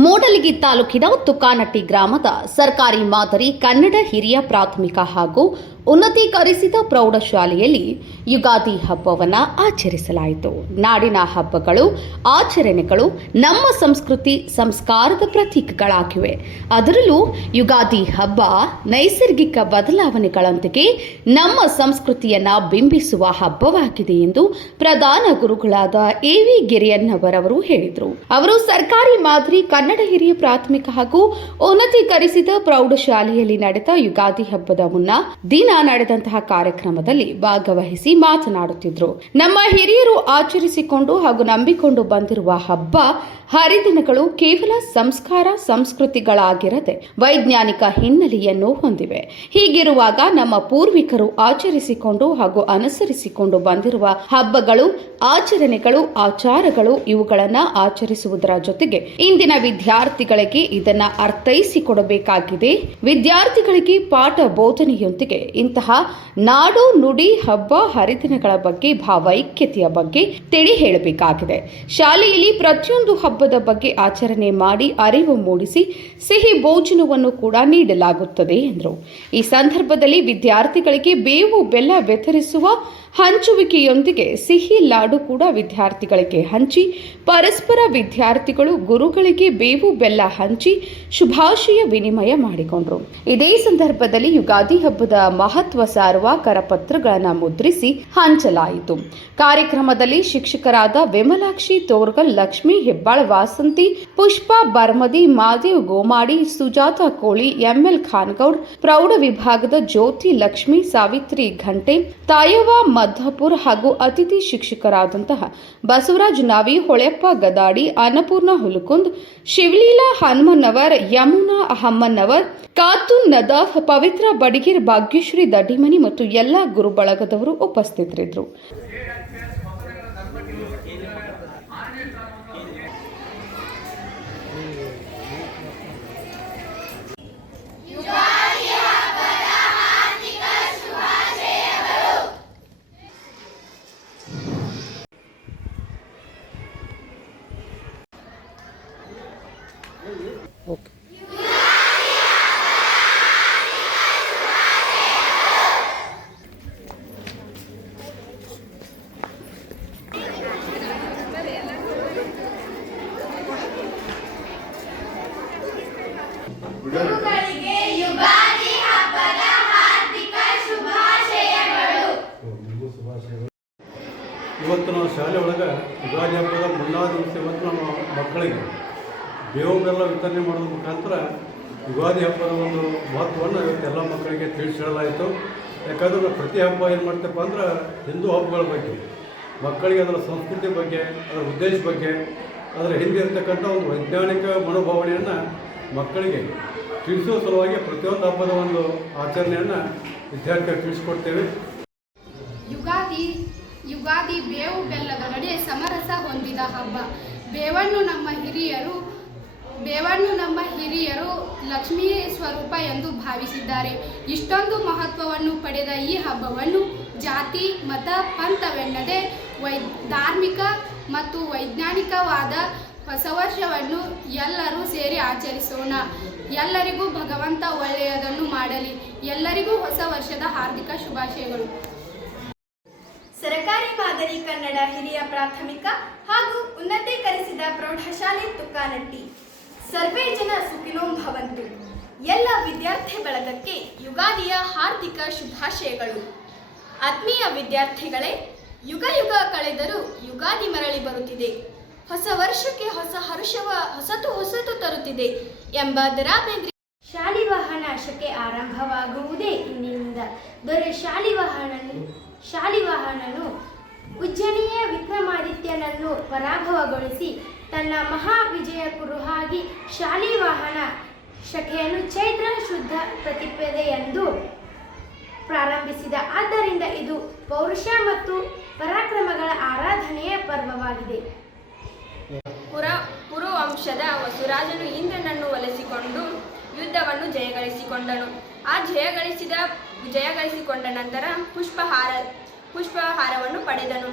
ಮೂಡಲಗಿ ತಾಲೂಕಿನ ತುಕಾನಟ್ಟಿ ಗ್ರಾಮದ ಸರ್ಕಾರಿ ಮಾದರಿ ಕನ್ನಡ ಹಿರಿಯ ಪ್ರಾಥಮಿಕ ಹಾಗೂ ಉನ್ನತೀಕರಿಸಿದ ಪ್ರೌಢಶಾಲೆಯಲ್ಲಿ ಯುಗಾದಿ ಹಬ್ಬವನ್ನು ಆಚರಿಸಲಾಯಿತು. ನಾಡಿನ ಹಬ್ಬಗಳು, ಆಚರಣೆಗಳು ನಮ್ಮ ಸಂಸ್ಕೃತಿ, ಸಂಸ್ಕಾರದ ಪ್ರತೀಕಗಳಾಗಿವೆ. ಅದರಲ್ಲೂ ಯುಗಾದಿ ಹಬ್ಬ ನೈಸರ್ಗಿಕ ಬದಲಾವಣೆಗಳೊಂದಿಗೆ ನಮ್ಮ ಸಂಸ್ಕೃತಿಯನ್ನು ಬಿಂಬಿಸುವ ಹಬ್ಬವಾಗಿದೆ ಎಂದು ಪ್ರಧಾನ ಗುರುಗಳಾದ ಎ.ವಿ. ಗಿರಿಯಣ್ಣವರವರು ಹೇಳಿದರು. ಅವರು ಸರ್ಕಾರಿ ಮಾದರಿ ಕನ್ನಡ ಹಿರಿಯ ಪ್ರಾಥಮಿಕ ಹಾಗೂ ಉನ್ನತೀಕರಿಸಿದ ಪ್ರೌಢಶಾಲೆಯಲ್ಲಿ ನಡೆದ ಯುಗಾದಿ ಹಬ್ಬದ ಮುನ್ನ ದಿನ ನಡೆದಂತಹ ಕಾರ್ಯಕ್ರಮದಲ್ಲಿ ಭಾಗವಹಿಸಿ ಮಾತನಾಡುತ್ತಿದ್ದರು. ನಮ್ಮ ಹಿರಿಯರು ಆಚರಿಸಿಕೊಂಡು ಹಾಗೂ ನಂಬಿಕೊಂಡು ಬಂದಿರುವ ಹಬ್ಬ ಹರಿದಿನಗಳು ಕೇವಲ ಸಂಸ್ಕಾರ ಸಂಸ್ಕೃತಿಗಳಾಗಿರದೆ ವೈಜ್ಞಾನಿಕ ಹಿನ್ನೆಲೆಯನ್ನು ಹೊಂದಿವೆ. ಹೀಗಿರುವಾಗ ನಮ್ಮ ಪೂರ್ವಿಕರು ಆಚರಿಸಿಕೊಂಡು ಹಾಗೂ ಅನುಸರಿಸಿಕೊಂಡು ಬಂದಿರುವ ಹಬ್ಬಗಳು, ಆಚರಣೆಗಳು, ಆಚಾರಗಳು ಇವುಗಳನ್ನು ಆಚರಿಸುವುದರ ಜೊತೆಗೆ ಇಂದಿನ ವಿದ್ಯಾರ್ಥಿಗಳಿಗೆ ಇದನ್ನು ಅರ್ಥೈಸಿಕೊಡಬೇಕಾಗಿದೆ. ವಿದ್ಯಾರ್ಥಿಗಳಿಗೆ ಪಾಠ ಬೋಧನೆಯೊಂದಿಗೆ ಇಂತಹ ನಾಡು ನುಡಿ ಹಬ್ಬ ಹರಿದಿನಗಳ ಬಗ್ಗೆ, ಭಾವೈಕ್ಯತೆಯ ಬಗ್ಗೆ ತಿಳಿ ಹೇಳಬೇಕಾಗಿದೆ. ಶಾಲೆಯಲ್ಲಿ ಪ್ರತಿಯೊಂದು ಹಬ್ಬದ ಬಗ್ಗೆ ಆಚರಣೆ ಮಾಡಿ ಅರಿವು ಮೂಡಿಸಿ ಸಿಹಿ ಭೋಜನವನ್ನು ಕೂಡ ನೀಡಲಾಗುತ್ತದೆ ಎಂದರು. ಈ ಸಂದರ್ಭದಲ್ಲಿ ವಿದ್ಯಾರ್ಥಿಗಳಿಗೆ ಬೇವು ಬೆಲ್ಲ ವಿತರಿಸುವ ಹಂಚುವಿಕೆಯೊಂದಿಗೆ ಸಿಹಿ ಲಾಡು ಕೂಡ ವಿದ್ಯಾರ್ಥಿಗಳಿಗೆ ಹಂಚಿ ಪರಸ್ಪರ ವಿದ್ಯಾರ್ಥಿಗಳು ಗುರುಗಳಿಗೆ ಬೇವು ಬೆಲ್ಲ ಹಂಚಿ ಶುಭಾಶಯ ವಿನಿಮಯ ಮಾಡಿಕೊಂಡರು. ಇದೇ ಸಂದರ್ಭದಲ್ಲಿ ಯುಗಾದಿ ಹಬ್ಬದ ಮಹತ್ವ ಸಾರುವ ಕರಪತ್ರಗಳನ್ನು ಮುದ್ರಿಸಿ ಹಂಚಲಾಯಿತು. ಕಾರ್ಯಕ್ರಮದಲ್ಲಿ ಶಿಕ್ಷಕರಾದ ವಿಮಲಾಕ್ಷಿ ತೋರ್ಗಲ್, ಲಕ್ಷ್ಮೀ ಹೆಬ್ಬಾಳ್, ವಾಸಂತಿ, ಪುಷ್ಪಾ ಬರ್ಮದಿ, ಮಾದೇವ್ ಗೋಮಾಡಿ, ಸುಜಾತ ಕೋಳಿ, ಎಂಎಲ್ ಖಾನ್ಗೌಡ್, ಪ್ರೌಢ ವಿಭಾಗದ ಜ್ಯೋತಿ ಲಕ್ಷ್ಮಿ, ಸಾವಿತ್ರಿ ಘಂಟೆ, ತಾಯವ್ವ ಮದ್ದಾಪುರ್ ಹಾಗೂ ಅತಿಥಿ ಶಿಕ್ಷಕರಾದಂತಹ ಬಸವರಾಜ್ ನಾವಿ, ಹೊಳೆಪ್ಪ ಗದಾಡಿ, ಅನ್ನಪೂರ್ಣ ಹುಲಕುಂದ್, ಶಿವಲೀಲಾ ಹನುಮನ್ನವರ್, ಯಮುನಾ ಅಹಮ್ಮನ್ನವರ್, ಕಾತುನ್ ನದಾಫ್, ಪವಿತ್ರ ಬಡಿಗೇರ್, ಭಾಗ್ಯಶ್ರೀ ದಡ್ಡಿಮನಿ ಮತ್ತು ಎಲ್ಲ ಗುರು ಬಳಗದವರು ಉಪಸ್ಥಿತರಿದ್ದರು. ಗುರುಗಳಿಗೆ ಯುಗಾದಿ ಹಬ್ಬದ ಹಾರ್ದಿಕ ಶುಭಾಶಯಗಳು. ಇವತ್ತು ನಾವು ಶಾಲೆ ಒಳಗೆ ಯುಗಾದಿ ಹಬ್ಬದ ಮುನ್ನಾ ದಿವಸ ಇವತ್ತು ನಮ್ಮ ಮಕ್ಕಳಿಗೆ ಬೇವು ಬೆಲ್ಲ ವಿತರಣೆ ಮಾಡೋದ್ರ ಮುಖಾಂತರ ಯುಗಾದಿ ಹಬ್ಬದ ಒಂದು ಮಹತ್ವವನ್ನು ಇವತ್ತು ಎಲ್ಲ ಮಕ್ಕಳಿಗೆ ತಿಳಿಸಿ ಹೇಳಲಾಯಿತು. ಯಾಕಂದ್ರೆ ನಾವು ಪ್ರತಿ ಹಬ್ಬ ಏನು ಮಾಡ್ತೇವೆ ಅಂದ್ರೆ ಹಿಂದೂ ಹಬ್ಬಗಳ ಬಗ್ಗೆ, ಮಕ್ಕಳಿಗೆ ಅದರ ಸಂಸ್ಕೃತಿ ಬಗ್ಗೆ, ಅದರ ಉದ್ದೇಶ ಬಗ್ಗೆ, ಅದರ ಹಿಂದೆ ಇರತಕ್ಕಂಥ ಒಂದು ವೈಜ್ಞಾನಿಕ ಮನೋಭಾವನೆಯನ್ನು ಮಕ್ಕಳಿಗೆ ತಿಳಿಸುವ ಸಲುವಾಗಿ ಪ್ರತಿಯೊಂದು ಹಬ್ಬದ ಒಂದು ಆಚರಣೆಯನ್ನು ವಿದ್ಯಾರ್ಥಿಗಳು ತಿಳಿಸ್ಕೊಡ್ತೇವೆ. ಯುಗಾದಿ ಬೇವು ಬೆಲ್ಲದ ನಡುವೆ ಸಮರಸ ಹೊಂದಿದ ಹಬ್ಬ. ಬೇವನ್ನು ನಮ್ಮ ಹಿರಿಯರು ಲಕ್ಷ್ಮೀ ಸ್ವರೂಪ ಎಂದು ಭಾವಿಸಿದ್ದಾರೆ. ಇಷ್ಟೊಂದು ಮಹತ್ವವನ್ನು ಪಡೆದ ಈ ಹಬ್ಬವನ್ನು ಜಾತಿ, ಮತ, ಪಂಥವೆನ್ನದೆ ಧಾರ್ಮಿಕ ಮತ್ತು ವೈಜ್ಞಾನಿಕವಾದ ಹೊಸ ವರ್ಷವನ್ನು ಎಲ್ಲರೂ ಸೇರಿ ಆಚರಿಸೋಣ. ಎಲ್ಲರಿಗೂ ಭಗವಂತ ಒಳ್ಳೆಯದನ್ನು ಮಾಡಲಿ. ಎಲ್ಲರಿಗೂ ಹೊಸ ವರ್ಷದ ಹಾರ್ದಿಕ ಶುಭಾಶಯಗಳು. ಸರ್ಕಾರಿ ಮಾದರಿ ಕನ್ನಡ ಹಿರಿಯ ಪ್ರಾಥಮಿಕ ಹಾಗೂ ಉನ್ನತೀಕರಿಸಿದ ಪ್ರೌಢಶಾಲೆ ತುಕಾನಟ್ಟಿ. ಸರ್ವೇ ಜನ ಸುಖಿನೋ ಭವಂತು. ಎಲ್ಲ ವಿದ್ಯಾರ್ಥಿ ಬಳಗಕ್ಕೆ ಯುಗಾದಿಯ ಹಾರ್ದಿಕ ಶುಭಾಶಯಗಳು. ಆತ್ಮೀಯ ವಿದ್ಯಾರ್ಥಿಗಳೇ, ಯುಗ ಕಳೆದರೂ ಯುಗಾದಿ ಮರಳಿ ಬರುತ್ತಿದೆ. ಹೊಸ ವರ್ಷಕ್ಕೆ ಹೊಸ ಹರ್ಷವ ಹೊಸತು ತರುತ್ತಿದೆ ಎಂಬ ದರಾಬೇಂದ್ರ ಶಾಲಿವಾಹನ ಶಕೆ ಆರಂಭವಾಗುವುದೇ ಇಂದಿನಿಂದ. ದೊರೆ ಶಾಲಿವಾಹನನು ಉಜ್ಜಯಿನಿಯ ವಿಕ್ರಮಾದಿತ್ಯನನ್ನು ಪರಾಭವಗೊಳಿಸಿ ತನ್ನ ಮಹಾ ವಿಜಯ ಕುರುಹಾಗಿ ಶಾಲಿವಾಹನ ಶಕೆಯನ್ನು ಚೈತ್ರ ಶುದ್ಧ ಪ್ರತಿಪದೆಯಂದು ಪ್ರಾರಂಭಿಸಿದ. ಆದ್ದರಿಂದ ಇದು ಪೌರುಷ ಮತ್ತು ಪರಾಕ್ರಮಗಳ ಆರಾಧನೆಯ ಪರ್ವವಾಗಿದೆ. ಪುರುವಂಶದ ವಸುರಾಜನು ಇಂದ್ರನನ್ನು ಒಲಿಸಿಕೊಂಡು ಯುದ್ಧವನ್ನು ಜಯಗಳಿಸಿಕೊಂಡನು. ಆ ಜಯಗಳಿಸಿಕೊಂಡ ನಂತರ ಪುಷ್ಪಹಾರವನ್ನು ಪಡೆದನು.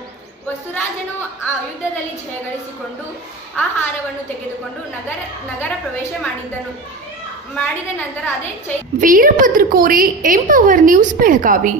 ವಸುರಾಜನು ಆ ಯುದ್ಧದಲ್ಲಿ ಜಯಗಳಿಸಿಕೊಂಡು ಆ ಹಾರವನ್ನು ತೆಗೆದುಕೊಂಡು ನಗರ ಪ್ರವೇಶ ಮಾಡಿದ ನಂತರ ಅದೇ ವೀರಭದ್ರ ಕೋರೆ ಎಂಪವರ್ ನ್ಯೂಸ್ ಬೆಳಗಾವಿ.